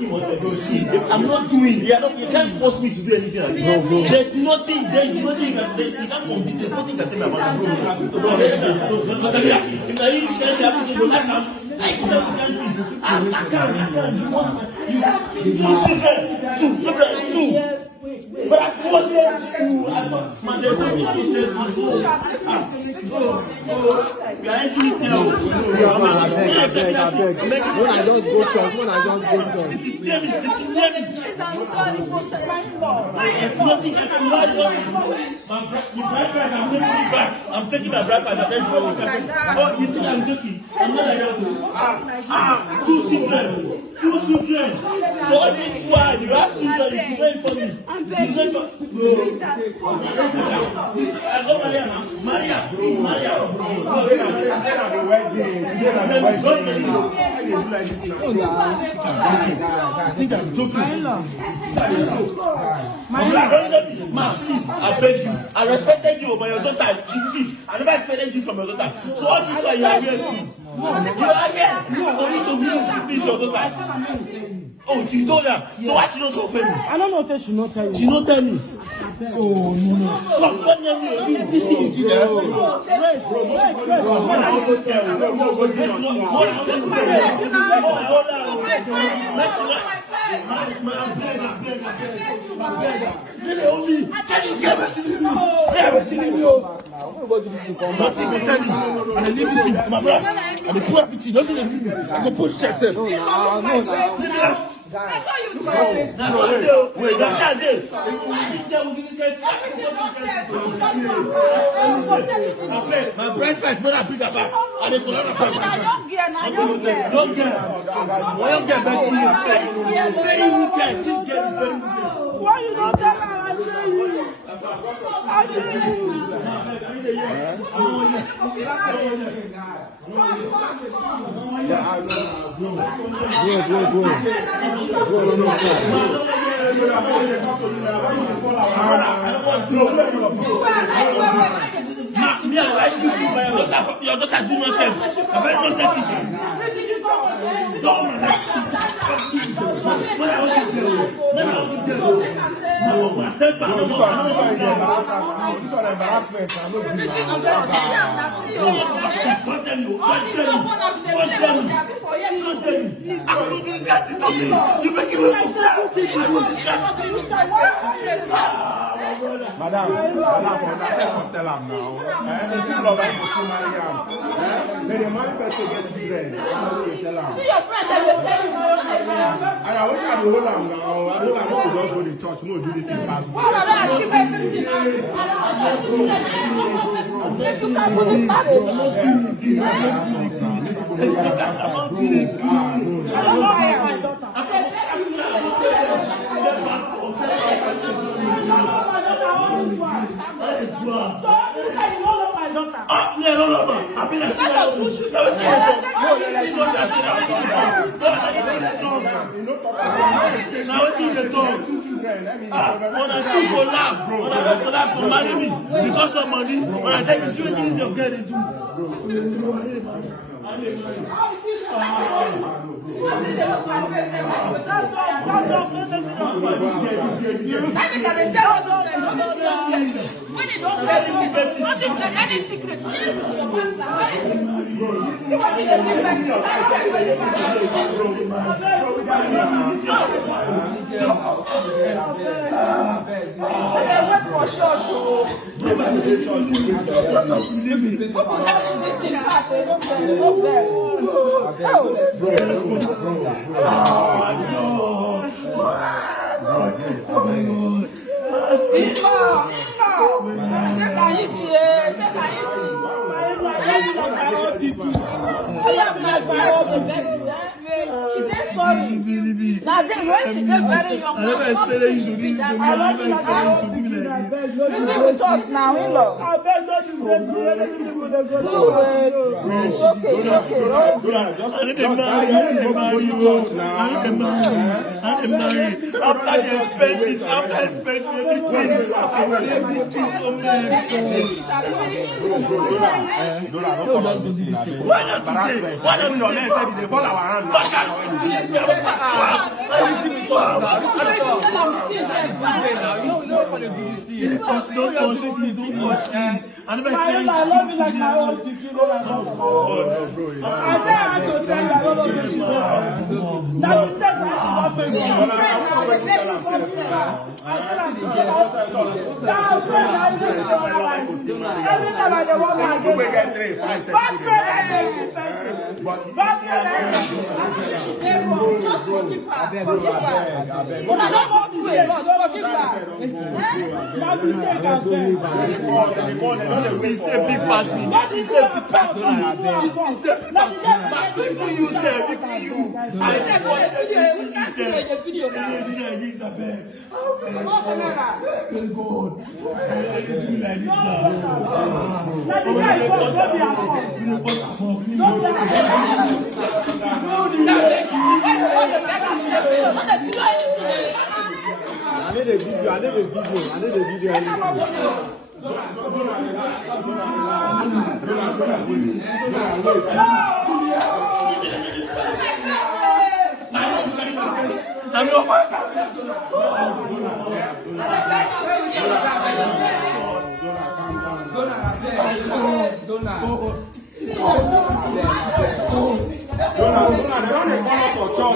I'm not doing. You can't force me to do anything like this. No. There's nothing. You can't compete. There's nothing that tell me about that. If I use share I can't. But I told them to. Man, there's something to say. We are entering now. I beg. When I don't go church, There's nothing I can lie for. My bride price, I'm taking it back. I'm taking my bride price. Oh, you think I'm joking? I'm not like that. Two children. So all this while you have children, you wait for me. You wait for I go Maria. I think I'm joking. Man, please, I beg you. I respected you, but your daughter, she. I never expected this from your daughter. So all this while you are here, please. You are here. For you to meet your daughter. Oh, she told her. So why she not offend me? I don't know if she not tell you. She not tell me. Oh no. Stop telling me. This thing. I saw you do it. Wait, that's not this. My bride price, not a big about. I don't get. Very wicked. This girl is very wicked. Why you don't tell her? Your daughter do nonsense. Very nonsense. Madam, tell him now. People are like to see Mariam. Then the man person gets children. See your friends and will tell you more like that. And I want to hold him now. I don't want to just go to church. No, do this in class. What are they achieving everything now? If you can for this marriage. Because of money, when I tell you, you is your girl is when you don't bury nothing than any secret, see your master, right? See what he did with wait for church. She very sorry. Now then, when she get very young, listen with us now, in-law. It's okay. After the expenses, Why not today? Why not today? Don't touch me, don't touch me. And if I love you like my own chicken. I said I had to tell you I don't know what she wants. Now you said that she not paying for every time I want my just forgive her. Forgive her. But I don't want to a lot. Forgive her. Now you say that this mistake big pass me. This mistake big pass me. This mistake big pass me. People you say, people you. I said, what the video? He's the best. Thank God. Do me like this I need a video. I'm not Don't